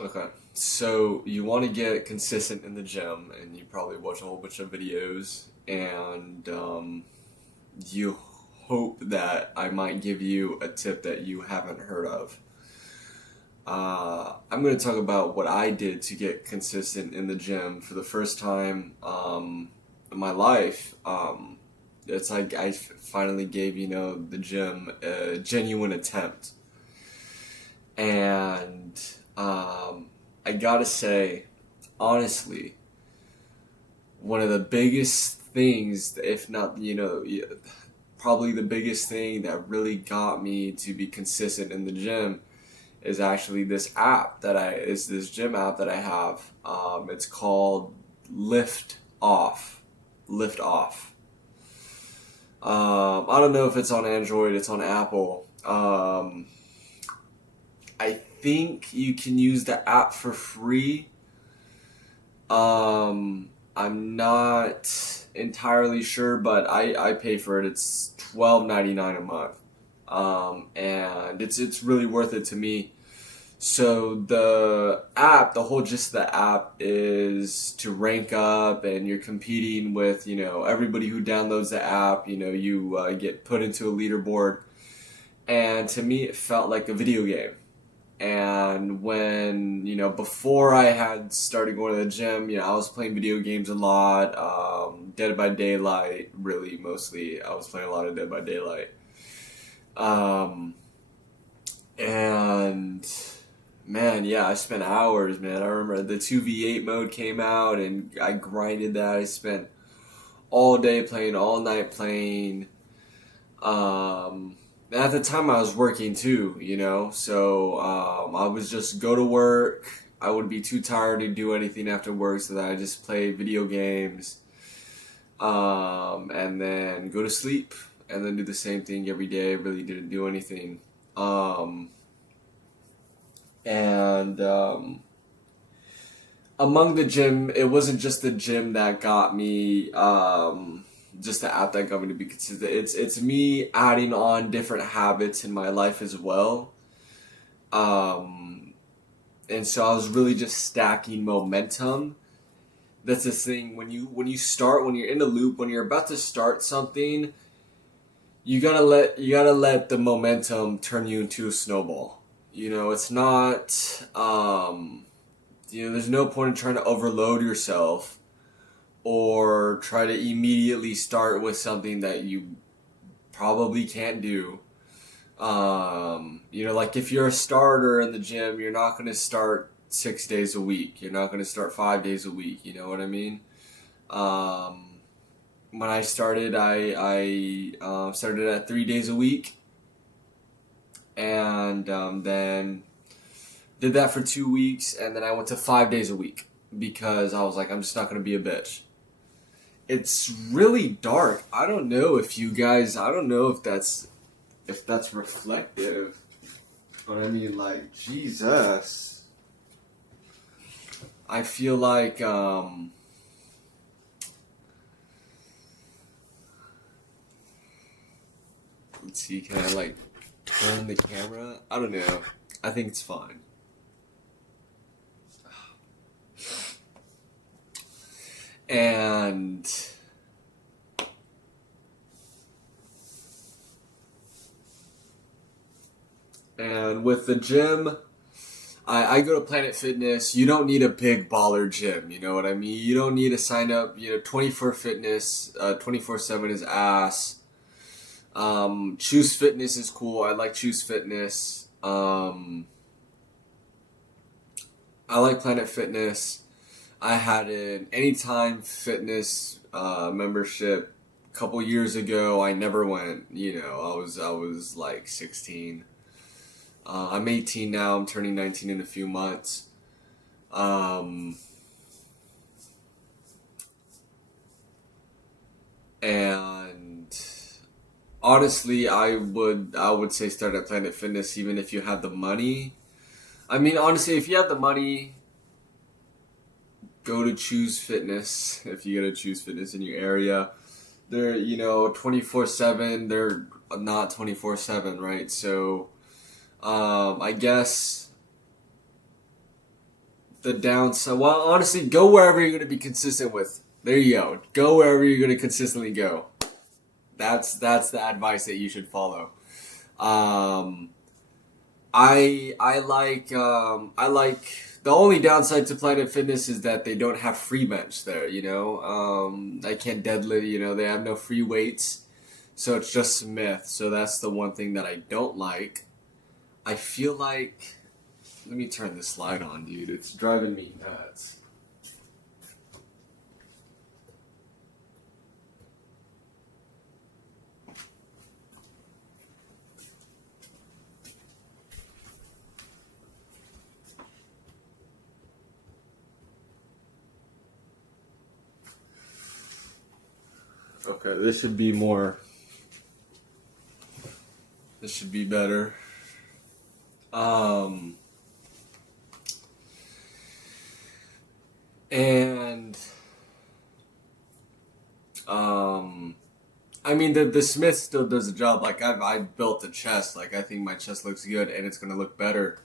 Okay. So you want to get consistent in the gym, and you probably watch a whole bunch of videos, and you hope that I might give you a tip that you haven't heard of. I'm going to talk about what I did to get consistent in the gym for the first time in my life. It's like I finally gave, the gym a genuine attempt. And I gotta say, honestly, one of the biggest things, if not, probably the biggest thing that really got me to be consistent in the gym is actually this gym app that I have. It's called Lift Off. Lift Off. I don't know if it's on Android, it's on Apple. I think you can use the app for free. I'm not entirely sure, but I pay for it. It's $12.99 a month, and it's really worth it to me. So the app, the whole gist of the app is to rank up, and you're competing with everybody who downloads the app. You get put into a leaderboard, and to me, it felt like a video game. And when, before I had started going to the gym, I was playing video games a lot. Dead by Daylight, really, mostly. I was playing a lot of Dead by Daylight. And, man, yeah, I spent hours, man. I remember the 2v8 mode came out, and I grinded that. I spent all day playing, all night playing. At the time I was working too, so I was just go to work. I would be too tired to do anything after work, so that I just play video games, and then go to sleep, and then do the same thing every day. Really didn't do anything, and among the gym, it wasn't just the gym that got me. Just the app that got me to be consistent. It's me adding on different habits in my life as well. And so I was really just stacking momentum. That's the thing when you're in a loop, when you're about to start something, you gotta let the momentum turn you into a snowball. It's not there's no point in trying to overload yourself or try to immediately start with something that you probably can't do. Like if you're a starter in the gym, you're not going to start 6 days a week. You're not going to start 5 days a week. You know what I mean? When I started, I started at 3 days a week, and then did that for 2 weeks, and then I went to 5 days a week because I was like, I'm just not going to be a bitch. It's really dark. I don't know if that's reflective. But I mean, like, Jesus. I feel like let's see, can I like turn the camera? I don't know. I think it's fine. And with the gym, I go to Planet Fitness. You don't need a big baller gym, you know what I mean? You don't need to sign up, 24 Fitness, 24/7 is ass. Choose Fitness is cool. I like Choose Fitness. I like Planet Fitness. I had an Anytime Fitness membership a couple years ago. I never went. I was like 16. I'm 18 now. I'm turning 19 in a few months. And honestly, I would say start at Planet Fitness even if you have the money. I mean, honestly, if you have the money, go to Choose Fitness if you go to Choose Fitness in your area. They're 24/7. They're not 24/7, right? So I guess the downside. Well, honestly, go wherever you're going to be consistent with. There you go. Go wherever you're going to consistently go. That's the advice that you should follow. Um, I like the only downside to Planet Fitness is that they don't have free bench there. I can't deadlift. They have no free weights, so it's just Smith. So that's the one thing that I don't like. I feel like, let me turn this light on, dude. It's driving me nuts. Okay, this should be more. This should be better. Um, and um, I mean the Smith still does the job. Like I built the chest. Like I think my chest looks good, and it's gonna look better.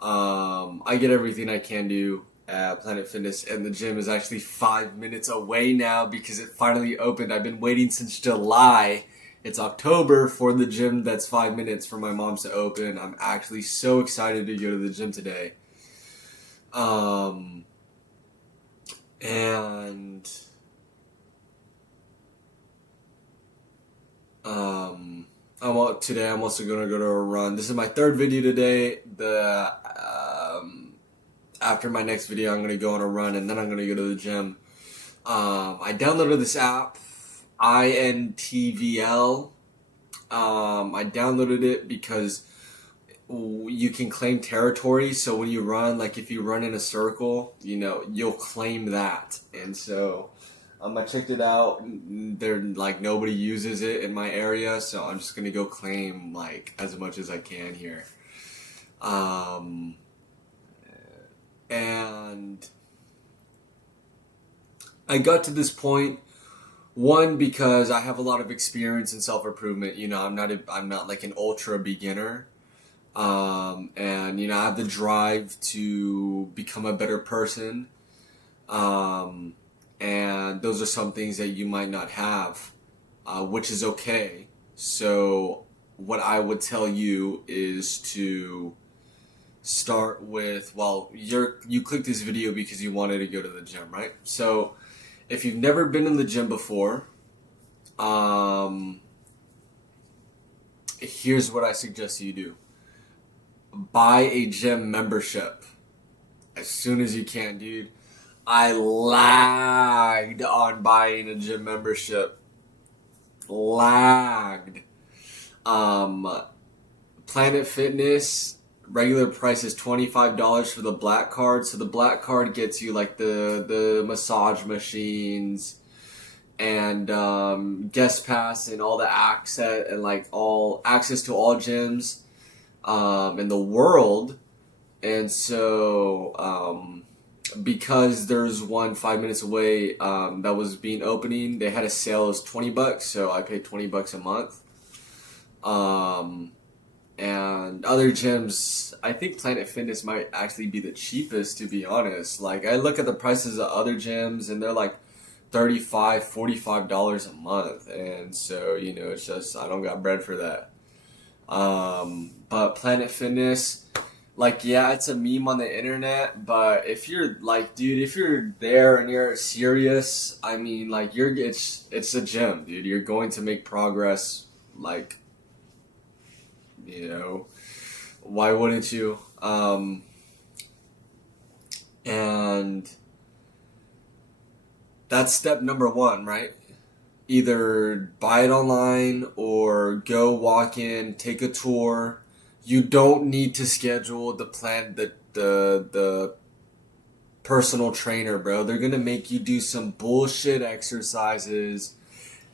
I get everything I can do at Planet Fitness, and the gym is actually 5 minutes away now because it finally opened. I've been waiting since July. It's October for the gym that's 5 minutes for my mom's to open. I'm actually so excited to go to the gym today. Um, and um, today I'm also gonna go to a run. This is my third video today. After my next video, I'm gonna go on a run, and then I'm gonna go to the gym. I downloaded this app, INTVL. I downloaded it because you can claim territory. So when you run, like if you run in a circle, you'll claim that. And so I checked it out. There, like, nobody uses it in my area, so I'm just gonna go claim like as much as I can here. Um, and I got to this point, one, because I have a lot of experience in self improvement. I'm not like an ultra beginner. And I have the drive to become a better person. Um, and those are some things that you might not have, which is okay. So what I would tell you is to start with, well, you clicked this video because you wanted to go to the gym, right? So if you've never been in the gym before, um, here's what I suggest you do. Buy a gym membership as soon as you can, dude. I lagged on buying a gym membership. Lagged. Um, Planet Fitness regular price is $25 for the black card. So the black card gets you like the massage machines and guest pass and all the access and like all access to all gyms in the world. And so because there's one 5 minutes away that was being opening, they had a sale. It was $20, so I paid $20 a month. And other gyms, I think Planet Fitness might actually be the cheapest, to be honest. Like, I look at the prices of other gyms, and they're like $35, $45 a month. And so, it's just, I don't got bread for that. But Planet Fitness, like, yeah, it's a meme on the internet, but if you're like, dude, if you're there and you're serious, I mean, like, it's a gym, dude. You're going to make progress, like, why wouldn't you? And that's step number one, right? Either buy it online or go walk in, take a tour. You don't need to schedule the personal trainer, bro. They're gonna make you do some bullshit exercises,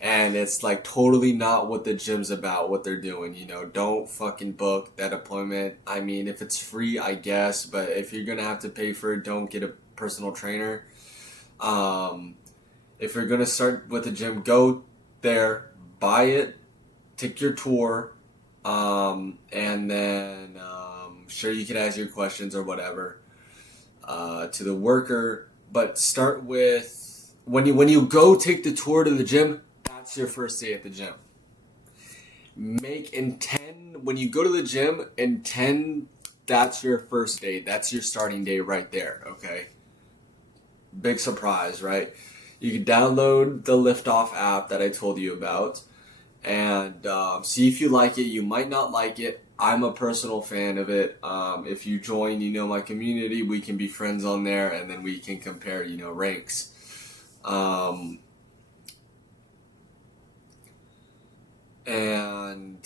and it's like totally not what the gym's about, what they're doing. Don't fucking book that appointment. I mean, if it's free, I guess, but if you're gonna have to pay for it, don't get a personal trainer. If you're gonna start with the gym, go there, buy it, take your tour, and then sure, you can ask your questions or whatever. to the worker. But start with when you go take the tour to the gym. That's your first day at the gym. Make intend when you go to the gym. Intend that's your first day. That's your starting day right there. Okay. Big surprise, right? You can download the Liftoff app that I told you about and see if you like it. You might not like it. I'm a personal fan of it. If you join, my community, we can be friends on there, and then we can compare, ranks. And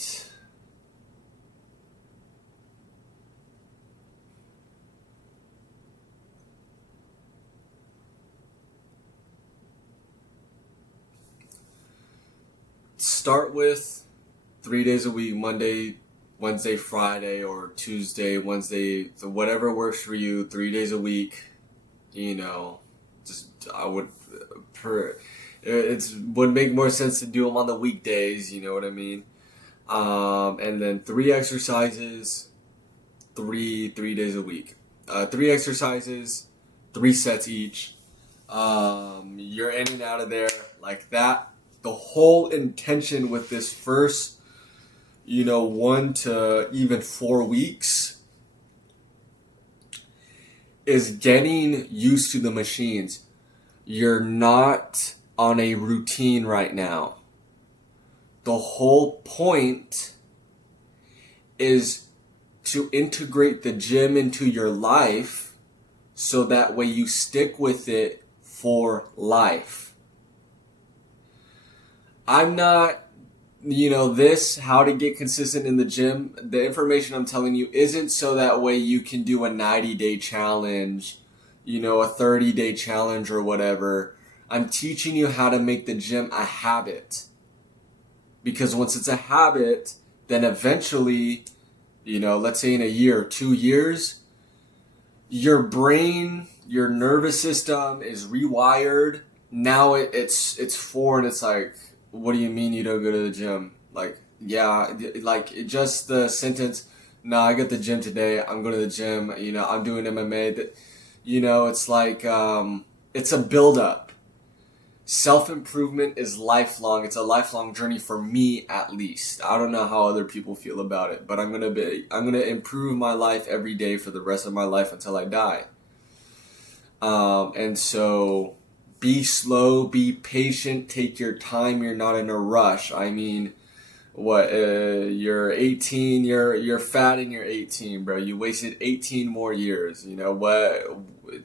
start with 3 days a week, Monday, Wednesday, Friday, or Tuesday, Wednesday, so whatever works for you, 3 days a week, just I would, would make more sense to do them on the weekdays, you know what I mean? And then 3 exercises, three days a week. 3 exercises, 3 sets each. You're in and out of there like that. The whole intention with this first 1 to even 4 weeks is getting used to the machines. You're not on a routine right now. The whole point is to integrate the gym into your life so that way you stick with it for life. I'm not how to get consistent in the gym, the information I'm telling you isn't so that way you can do a 90-day challenge, a 30-day challenge or whatever. I'm teaching you how to make the gym a habit. Because once it's a habit, then eventually, let's say in a year or 2 years, your brain, your nervous system is rewired. Now it's foreign. It's like, what do you mean you don't go to the gym? Just the sentence, no, I got the gym today. I'm going to the gym. I'm doing MMA. It's like, it's a buildup. Self-improvement is lifelong. It's a lifelong journey for me, at least. I don't know how other people feel about it, but I'm going to improve my life every day for the rest of my life until I die. And so be slow, be patient, take your time. You're not in a rush. I mean, you're 18, you're fat and you're 18, bro. You wasted 18 more years.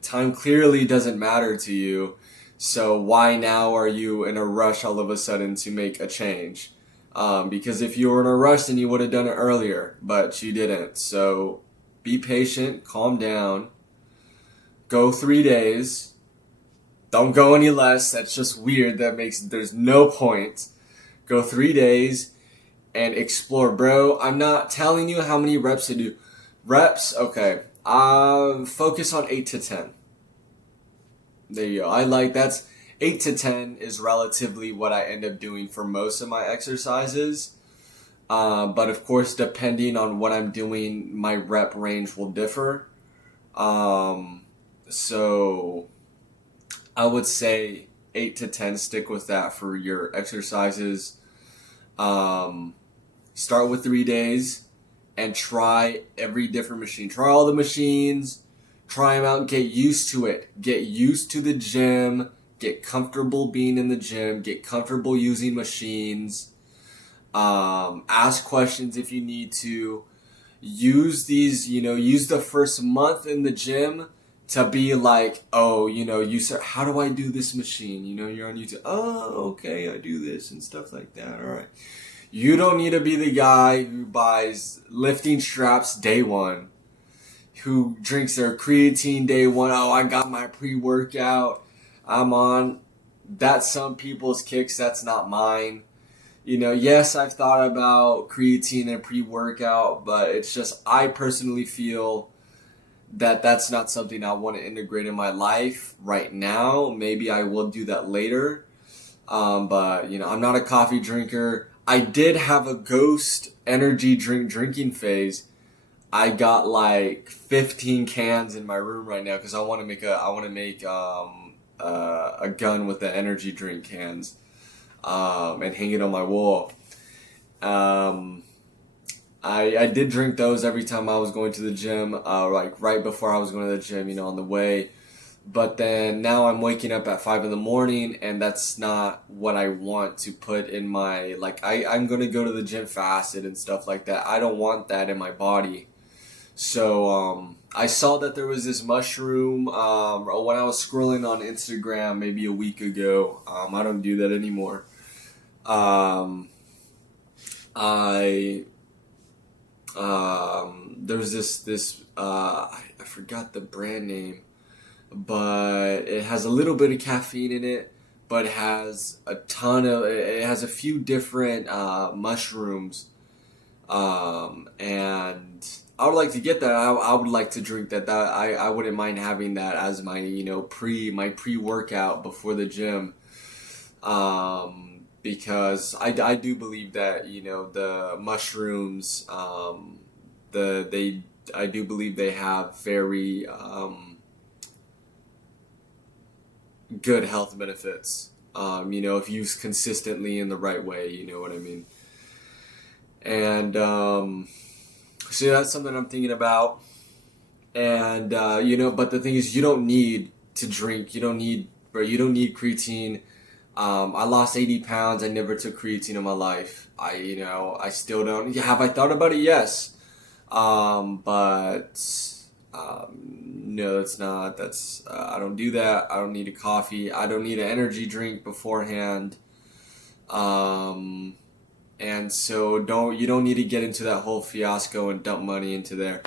Time clearly doesn't matter to you. So why now are you in a rush all of a sudden to make a change? Because if you were in a rush, then you would have done it earlier, but you didn't. So be patient, calm down, go 3 days. Don't go any less. That's just weird. There's no point. Go 3 days and explore, bro. I'm not telling you how many reps to do. Reps, okay. Focus on 8 to 10. There you go. That's 8 to 10 is relatively what I end up doing for most of my exercises. But of course, depending on what I'm doing, my rep range will differ. So I would say 8 to 10, stick with that for your exercises. Start with 3 days and try every different machine. Try all the machines, try them out and get used to it. Get used to the gym, get comfortable being in the gym, get comfortable using machines. Ask questions if you need to. Use use the first month in the gym to be like, you start, how do I do this machine? You're on YouTube. Oh, okay, I do this and stuff like that. All right. You don't need to be the guy who buys lifting straps day one, who drinks their creatine day one. Oh, I got my pre-workout. I'm on. That's some people's kicks. That's not mine. Yes, I've thought about creatine and pre-workout, but it's just, I personally feel that that's not something I want to integrate in my life right now. Maybe I will do that later. But I'm not a coffee drinker. I did have a Ghost energy drinking phase. I got like 15 cans in my room right now because I want to make a gun with the energy drink cans, and hang it on my wall. Um, I did drink those every time I was going to the gym, like right before I was going to the gym, on the way. But then now I'm waking up at 5 in the morning, and that's not what I want to put in my, like, I'm going to go to the gym fasted and stuff like that. I don't want that in my body. So, I saw that there was this mushroom, when I was scrolling on Instagram maybe a week ago. I don't do that anymore. Um, I there's I forgot the brand name, but it has a little bit of caffeine in it, but it has a few different mushrooms, and I would like to get that. I would like to drink that. I wouldn't mind having that as my pre workout before the gym. Because I do believe that the mushrooms, I do believe they have very good health benefits. If used consistently in the right way, you know what I mean. And so that's something I'm thinking about. And but the thing is, you don't need to drink. You don't need, bro. You don't need creatine. I lost 80 pounds. I never took creatine in my life. I still don't. Have I thought about it? Yes. But no, it's not. I don't do that. I don't need a coffee. I don't need an energy drink beforehand. And so you don't need to get into that whole fiasco and dump money into there.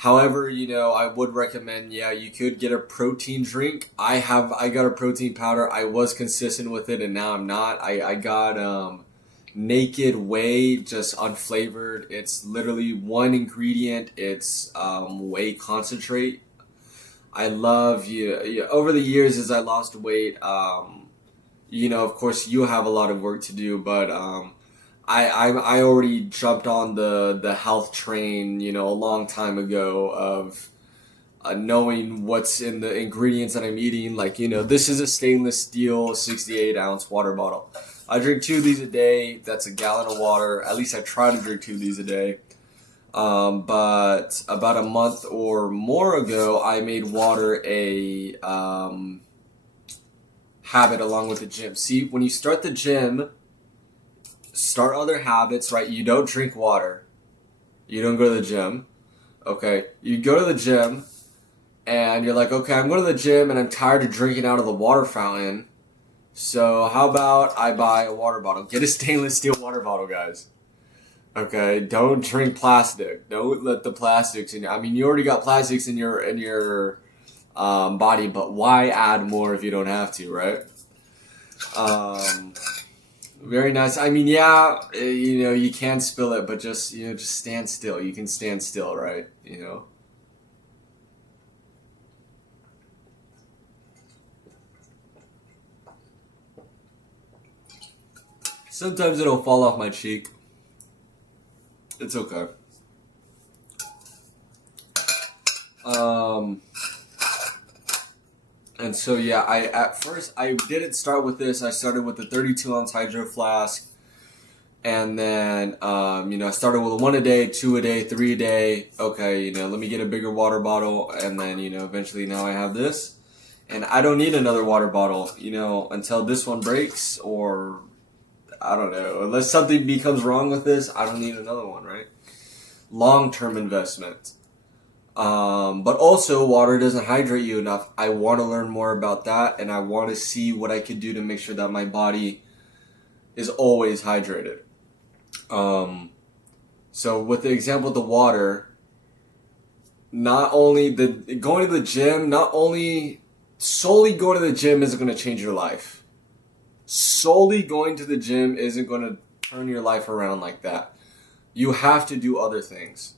However, I would recommend, you could get a protein drink. I got a protein powder. I was consistent with it, and now I'm not. I got Naked Whey, just unflavored. It's literally one ingredient. It's whey concentrate. I love over the years as I lost weight. Of course, you have a lot of work to do, but I already jumped on the health train, a long time ago of knowing what's in the ingredients that I'm eating. Like, this is a stainless steel 68-ounce water bottle. I drink 2 of these a day. That's a gallon of water. At least I try to drink 2 of these a day. But about a month or more ago, I made water a habit along with the gym. See, when you start the gym, start other habits, right? You don't drink water. You don't go to the gym. Okay. You go to the gym and you're like, okay, I'm going to the gym and I'm tired of drinking out of the water fountain. So how about I buy a water bottle? Get a stainless steel water bottle, guys. Okay. Don't drink plastic. Don't let the plastics in. You already got plastics in your body, but why add more if you don't have to, right? Very nice. You can spill it, but just stand still. You can stand still, right? Sometimes it'll fall off my cheek. It's okay. And so at first I didn't start with this. I started with the 32-ounce hydro flask, and then I started with 1 a day, 2 a day, 3 a day. Okay, let me get a bigger water bottle, and then eventually now I have this, and I don't need another water bottle, until this one breaks, or I don't know, unless something becomes wrong with this. I don't need another one, right? Long-term investment. But also, water doesn't hydrate you enough. I want to learn more about that, and I want to see what I could do to make sure that my body is always hydrated. So with the example of the water, not only going to the gym, not only solely going to the gym isn't going to change your life. Solely going to the gym isn't going to turn your life around like that. You have to do other things.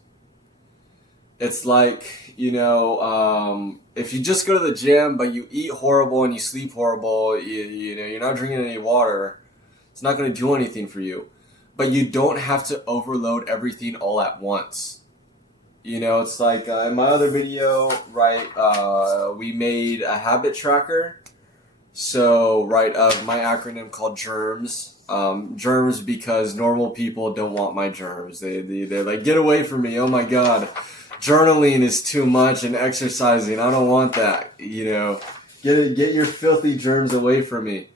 It's like, if you just go to the gym, but you eat horrible and you sleep horrible, you're not drinking any water, it's not going to do anything for you. But you don't have to overload everything all at once. You know, it's like in my other video, right? We made a habit tracker. So, right, my acronym called GERMS. GERMS because normal people don't want my germs. They're like, get away from me. Oh my God. Journaling is too much and exercising. I don't want that. You know, get your filthy germs away from me.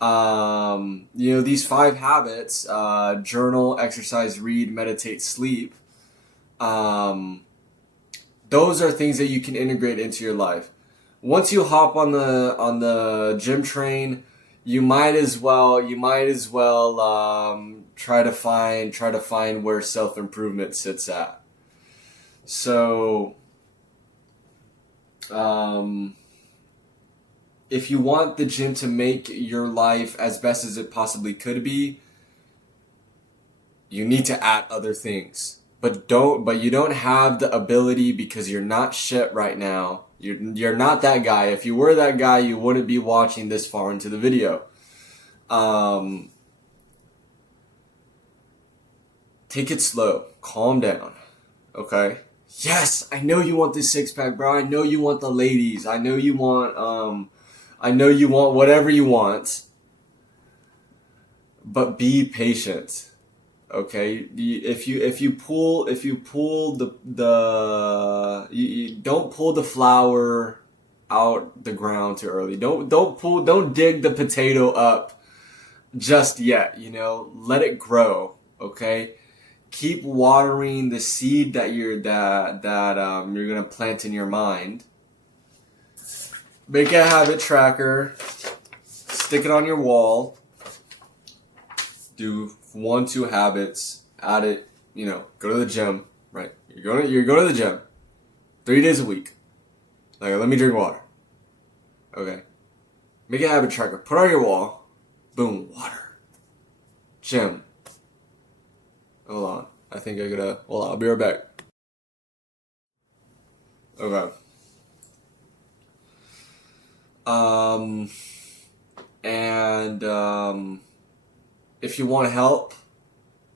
You know, these 5 habits, journal, exercise, read, meditate, sleep. Um, those are things that you can integrate into your life. Once you hop on the gym train, you might as well try to find where self improvement sits at. So, um, if you want the gym to make your life as best as it possibly could be, you need to add other things. But you don't have the ability because you're not shit right now. You're not that guy. If you were that guy, you wouldn't be watching this far into the video. Um, take it slow. Calm down. Okay? Yes, I know you want this 6-pack, bro. I know you want the ladies. I know you want whatever you want. But be patient. Okay, if you pull you don't pull the flower out the ground too early. Don't dig the potato up just yet. You know, let it grow. Okay, keep watering the seed that you're gonna plant in your mind. Make a habit tracker. Stick it on your wall. Do 1-2 habits, add it, you know, go to the gym, right? You're going to the gym 3 days a week. Like, let me drink water. Okay. Make a habit tracker. Put it on your wall. Boom, water. Gym. Hold on. I think I gotta, hold on, I'll be right back. Okay. Um, and if you want help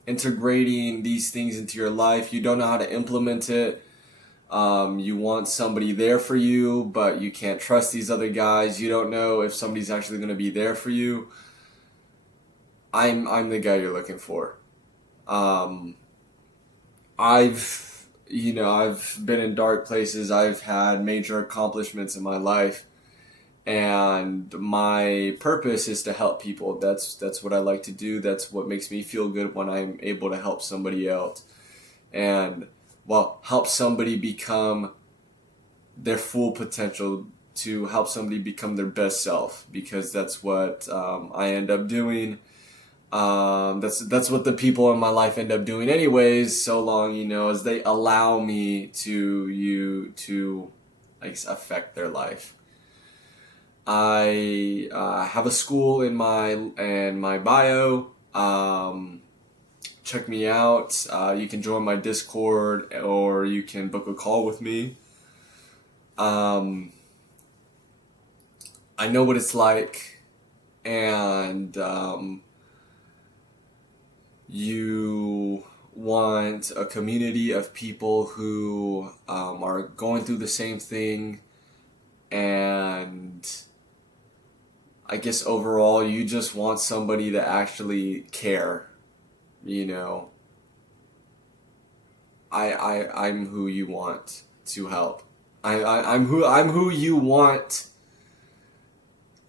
integrating these things into your life, you don't know how to implement it, you want somebody there for you, but you can't trust these other guys, you don't know if somebody's actually going to be there for you, I'm the guy you're looking for. Um, I've been in dark places, I've had major accomplishments in my life, and my purpose is to help people. That's what I like to do. That's what makes me feel good when I'm able to help somebody else, and well, help somebody become their full potential, to help somebody become their best self, because that's what I end up doing. That's what the people in my life end up doing anyways, so long, you know, as they allow me to like affect their life. I have a school in my bio. Check me out. You can join my Discord, or you can book a call with me. Um, I know what it's like, and you want a community of people who are going through the same thing, and I guess overall you just want somebody to actually care, you know. I'm who you want to help. I'm who you want.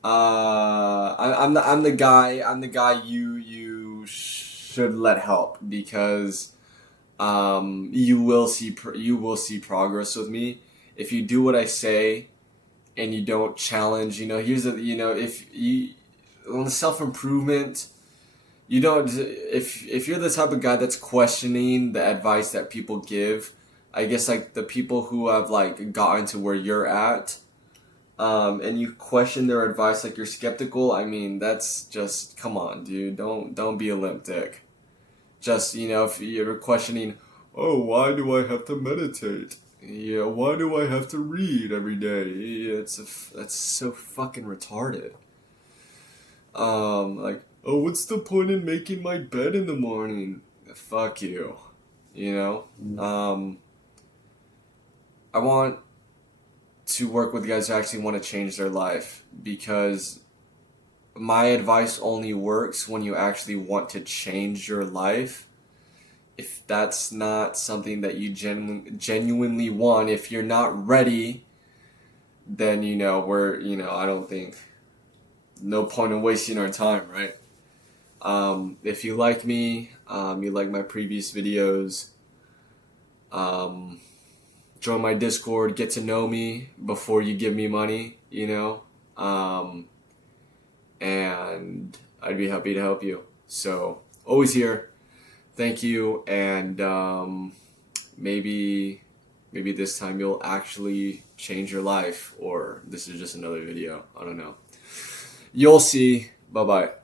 I'm the guy you should let help, because you will see progress with me if you do what I say and you don't challenge. You know, if you on the self improvement, you don't, if you're the type of guy that's questioning the advice that people give, I guess like the people who have like gotten to where you're at, and you question their advice, like you're skeptical. I mean, that's just, come on, dude. Don't be a limp dick. Just, you know, if you're questioning, oh, why do I have to meditate? Yeah, why do I have to read every day? Yeah, that's so fucking retarded. Like, oh, what's the point in making my bed in the morning? Fuck you. You know? I want to work with guys who actually want to change their life, because my advice only works when you actually want to change your life. If that's not something that you genuinely want, if you're not ready, then I don't think, no point in wasting our time, right? If you like me, you like my previous videos, join my Discord, get to know me before you give me money, and I'd be happy to help you. So, always here. Thank you, and maybe this time you'll actually change your life, or this is just another video. I don't know. You'll see. Bye bye.